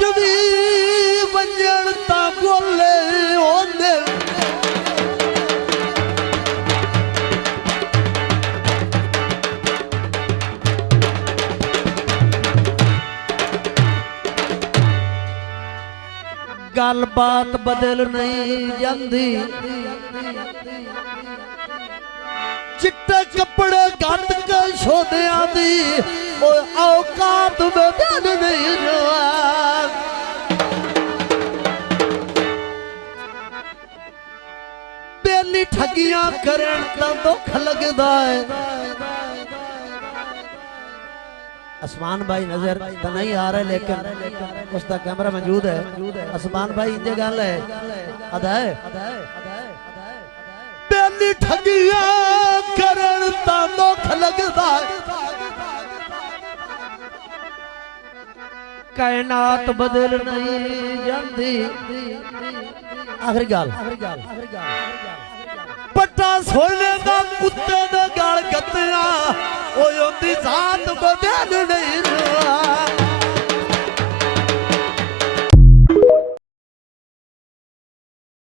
हगवी वंजणता बोले ओंदे गल बात बदल नहीं जाती चिट्टे कपड़े गंद के शोधिया दी औकात बदल नहीं जवान बेली ठगियां करन दा दुख लगदा है। आसमान भाई नजर तो नहीं आ रहा लेकिन उसका कैमरा मौजूद है। आसमान भाई इंजे गल है अदा है बेली ठगिया करन ता दुख लगदा कायनात बदल नहीं जाती। आखिरी गल पट्टा सोने का कुत्ते दा गल गत्तिया ओदी जात बदल नहीं